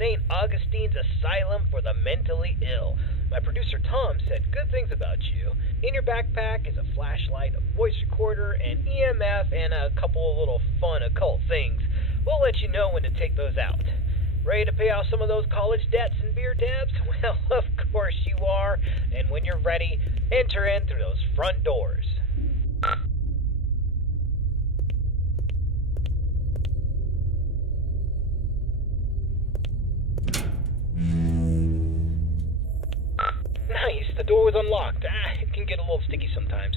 St. Augustine's Asylum for the Mentally Ill. My producer Tom said good things about you. In your backpack is a flashlight, a voice recorder, an EMF, and a couple of little fun occult things. We'll let you know when to take those out. Ready to pay off some of those college debts and beer tabs? Well, of course you are. And when you're ready, enter in through those front doors. Nice, the door was unlocked. It can get a little sticky sometimes.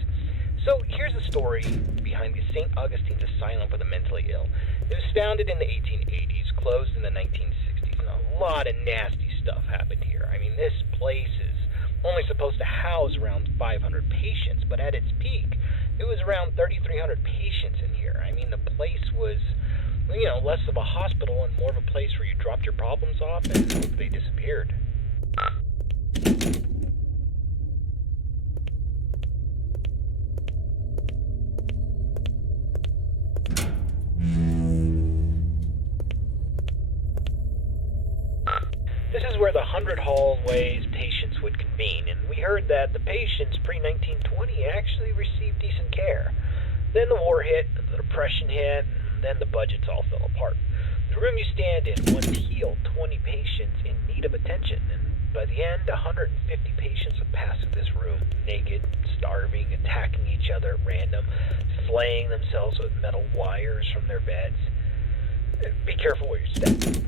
So here's the story behind the St. Augustine's Asylum for the Mentally Ill. It was founded in the 1880s, closed in the 1960s, and a lot of nasty stuff happened here. I mean, this place is only supposed to house around 500 patients, but at its peak, it was around 3,300 patients in here. I mean, the place was, less of a hospital and more of a place where you dropped your problems off and they disappeared. This is where the 100 hallways patients would convene, and we heard that the patients pre-1920 actually received decent care. Then the war hit, the depression hit, and then the budgets all fell apart. The room you stand in once healed 20 patients in need of attention, and by the end, 150 patients would pass through this room, naked, starving, attacking each other at random, flaying themselves with metal wires from their beds. Be careful where you step.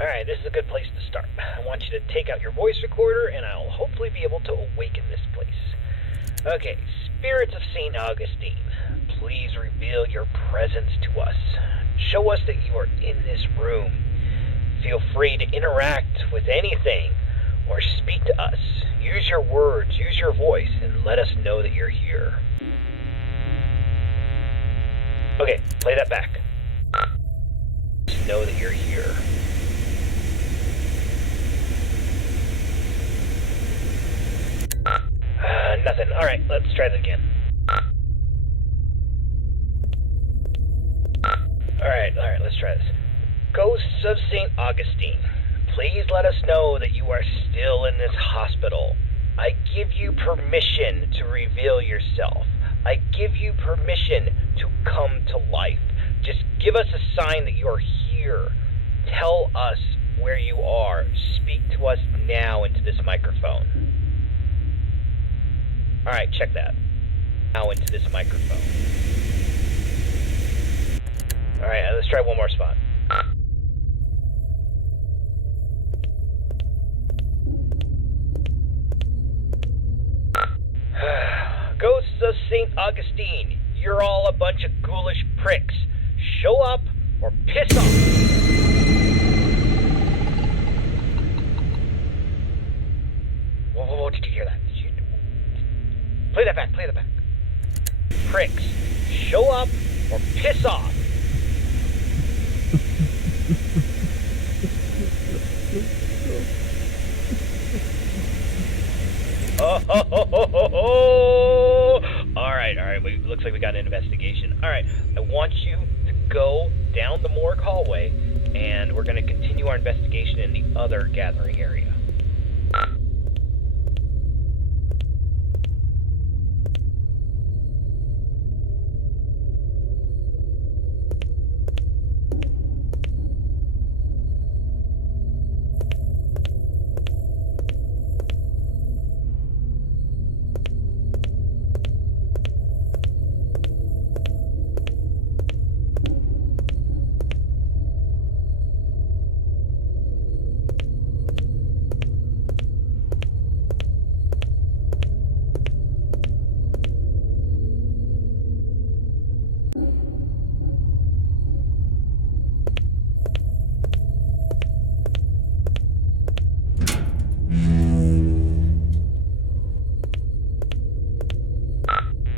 Alright, this is a good place to start. I want you to take out your voice recorder, and I'll hopefully be able to awaken this place. Okay, spirits of St. Augustine, please reveal your presence to us. Show us that you are in this room. Feel free to interact with anything or speak to us. Use your words, use your voice, and let us know that you're here. Okay, play that back. Just know that you're here. Nothing. Alright, let's try that again. Alright, let's try this. Ghosts of St. Augustine, please let us know that you are still in this hospital. I give you permission to reveal yourself. I give you permission to come to life. Just give us a sign that you are here. Tell us where you are. Speak to us now into this microphone. Alright, check that. Now into this microphone. Alright, let's try one more spot. Ghosts of St. Augustine, you're all a bunch of ghoulish pricks. Show up or piss off. Whoa, did you hear that? Play that back. Pricks, show up or piss off. Alright, looks like we got an investigation. Alright, I want you to go down the morgue hallway, and we're going to continue our investigation in the other gathering area.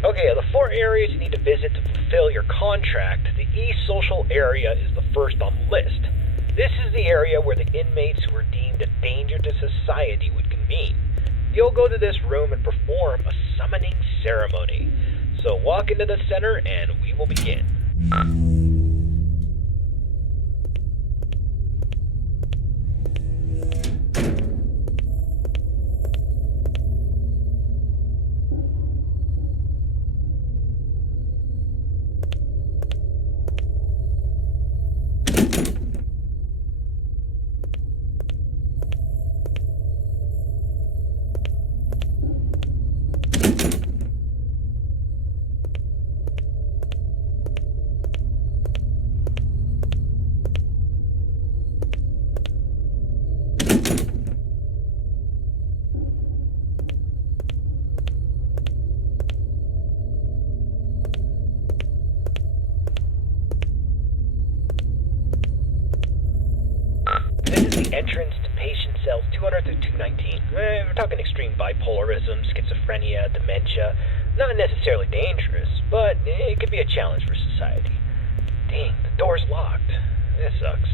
Okay, of the 4 areas you need to visit to fulfill your contract, the East Social area is the first on the list. This is the area where the inmates who are deemed a danger to society would convene. You'll go to this room and perform a summoning ceremony. So walk into the center and we will begin. Entrance to patient cells 200 through 219. We're talking extreme bipolarism, schizophrenia, dementia. Not necessarily dangerous, but it could be a challenge for society. Dang, the door's locked. This sucks.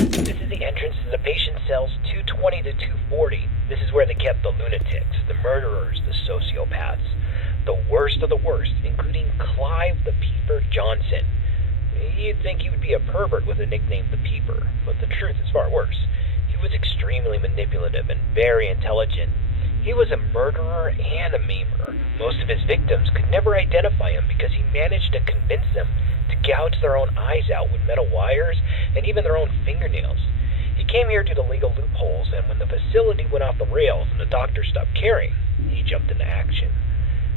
This is the entrance to the patient cells 220 to 240. This is where they kept the lunatics, the murderers, the sociopaths. The worst of the worst, including Clive the Peeper Johnson. You'd think he would be a pervert with a nickname the Peeper, but the truth is far worse. He was extremely manipulative and very intelligent. He was a murderer and a maimer. Most of his victims could never identify him because he managed to convince them to gouge their own eyes out with metal wires and even their own fingernails. He came here due to legal loopholes, and when the facility went off the rails and the doctors stopped caring, he jumped into action.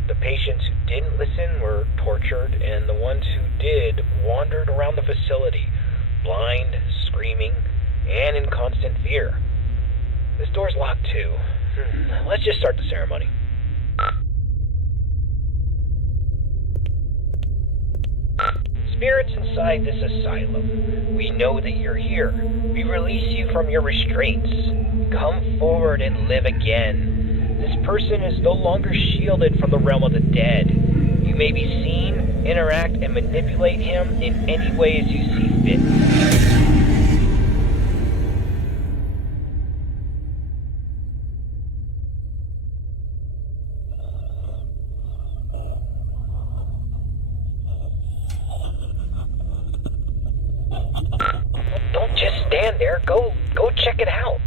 The patients who didn't listen were tortured, and the ones who did wandered around the facility, blind, screaming, and in constant fear. This door's locked too. Let's just start the ceremony. Spirits inside this asylum, we know that you're here. We release you from your restraints. Come forward and live again. This person is no longer shielded from the realm of the dead. You may be seen, interact, and manipulate him in any ways you see fit. Don't just stand there. Go check it out.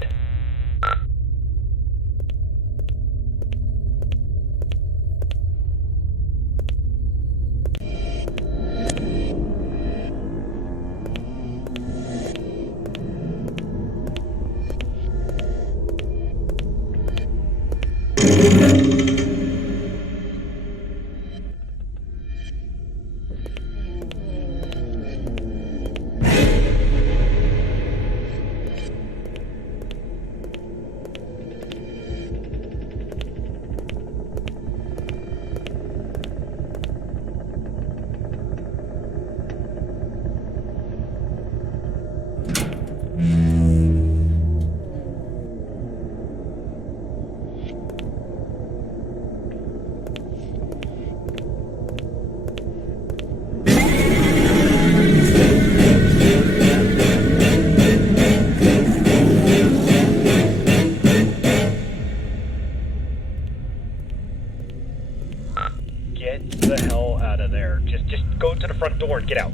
Get the hell out of there. Just go to the front door and get out.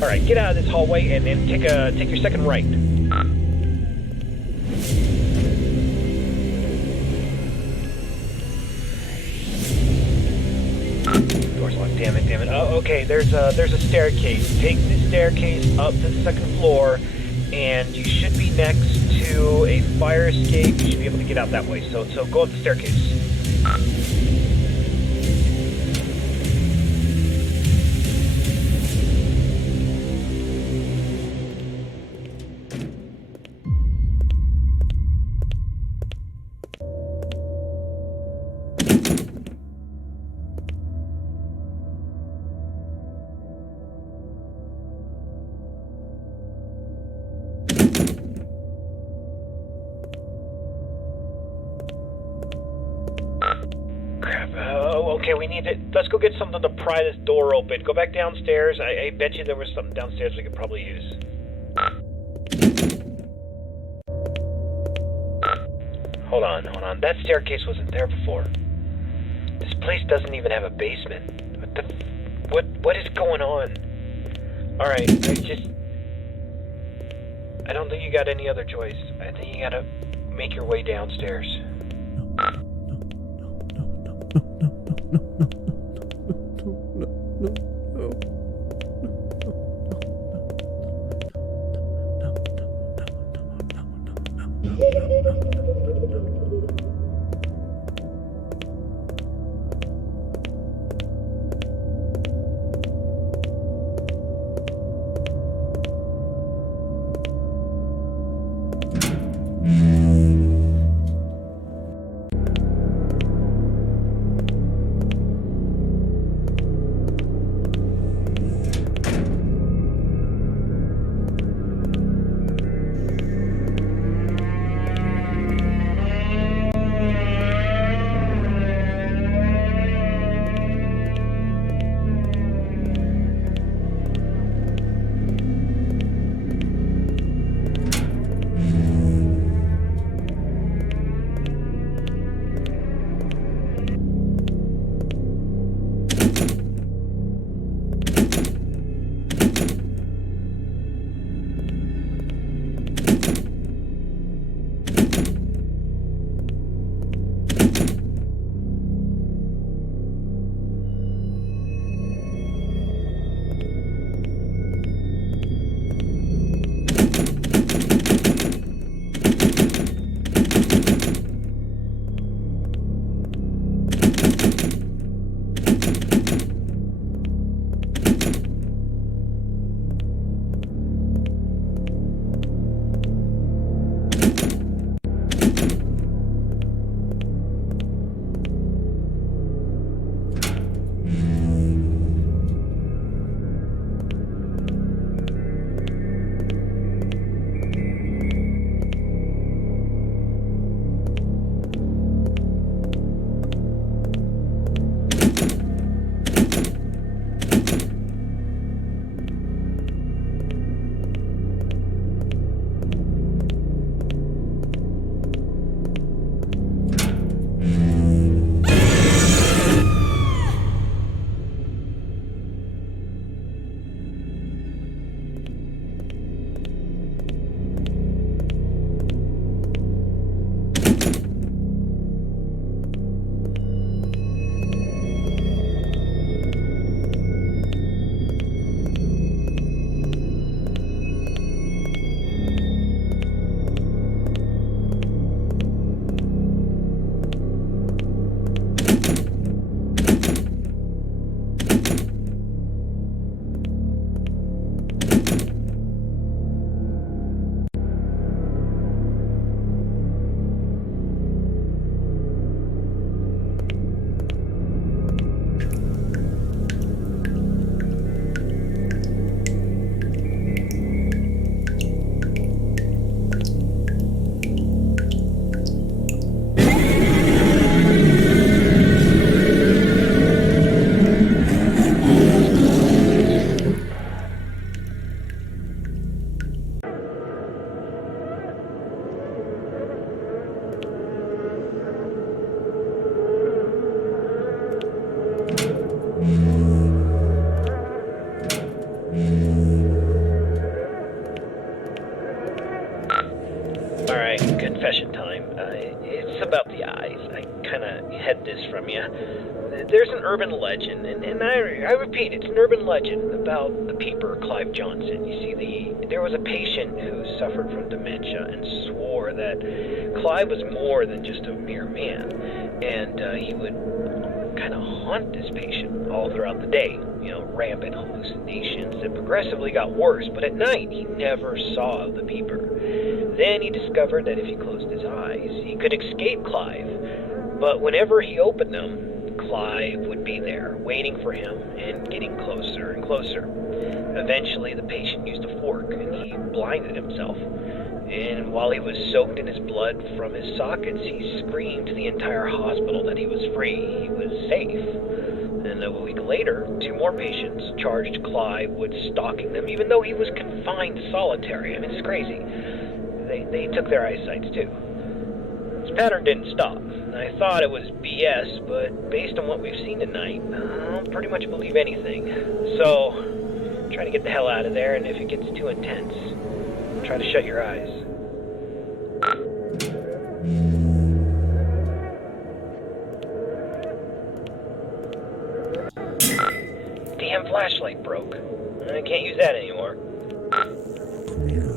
Alright, get out of this hallway and then take your second right. Door's locked, damn it. Oh, okay, there's a staircase. Take the staircase up to the second floor, and you should be next to a fire escape. You should be able to get out that way, so go up the staircase. Okay, we need to... Let's go get something to pry this door open. Go back downstairs. I bet you there was something downstairs we could probably use. Hold on. That staircase wasn't there before. This place doesn't even have a basement. What is going on? Alright, I don't think you got any other choice. I think you gotta make your way downstairs. Alright, confession time. It's about the eyes. I kind of hid this from you. There's an urban legend, and I repeat, it's an urban legend about the peeper, Clive Johnson. You see, there was a patient who suffered from dementia and swore that Clive was more than just a mere man, and he would kind of haunt this patient all throughout the day. You know, rampant hallucinations that progressively got worse, but at night he never saw the peeper. Then he discovered that if he closed his eyes, he could escape Clive, but whenever he opened them, Clive would be there, waiting for him and getting closer and closer. Eventually, the patient used a fork and he blinded himself. And while he was soaked in his blood from his sockets, he screamed to the entire hospital that he was free, he was safe. And a week later, 2 more patients charged Clive with stalking them, even though he was confined solitary. I mean, it's crazy. They took their eyesights too. This pattern didn't stop. I thought it was BS, but based on what we've seen tonight, I'll pretty much believe anything. So, try to get the hell out of there, and if it gets too intense, try to shut your eyes. Damn flashlight broke. I can't use that anymore. Come here.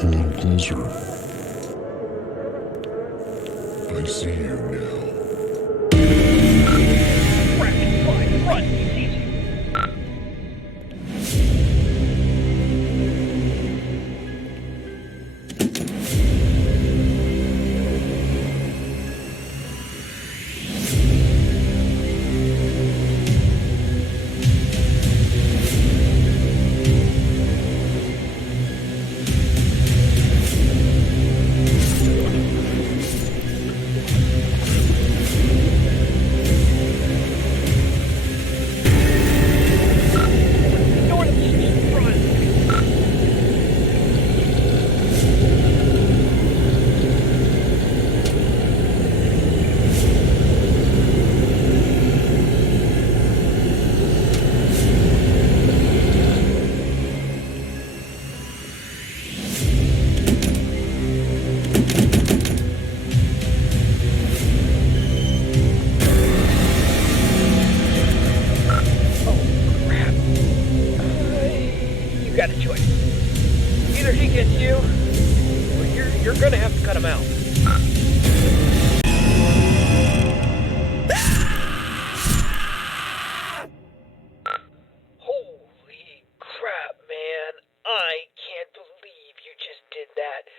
Pull in closer. I see you now. Rapid fire, run! He sees you. You got a choice. Either he gets you, or you're gonna have to cut him out. Holy crap, man. I can't believe you just did that.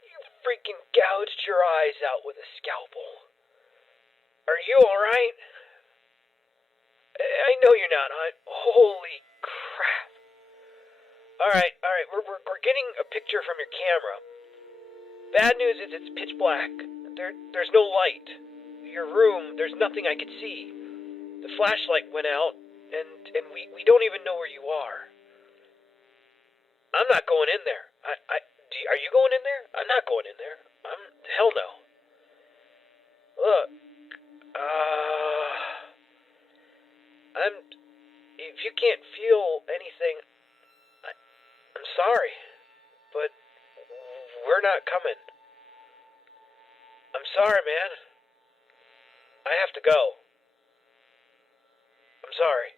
You freaking gouged your eyes out with a scalpel. Are you alright? I know you're not, huh? Holy crap. Alright, we're getting a picture from your camera. Bad news is it's pitch black. There's no light. Your room, there's nothing I could see. The flashlight went out, and we don't even know where you are. I'm not going in there. Are you going in there? I'm not going in there. Hell no. Look, if you can't feel anything, I'm sorry, but we're not coming. I'm sorry, man. I have to go. I'm sorry.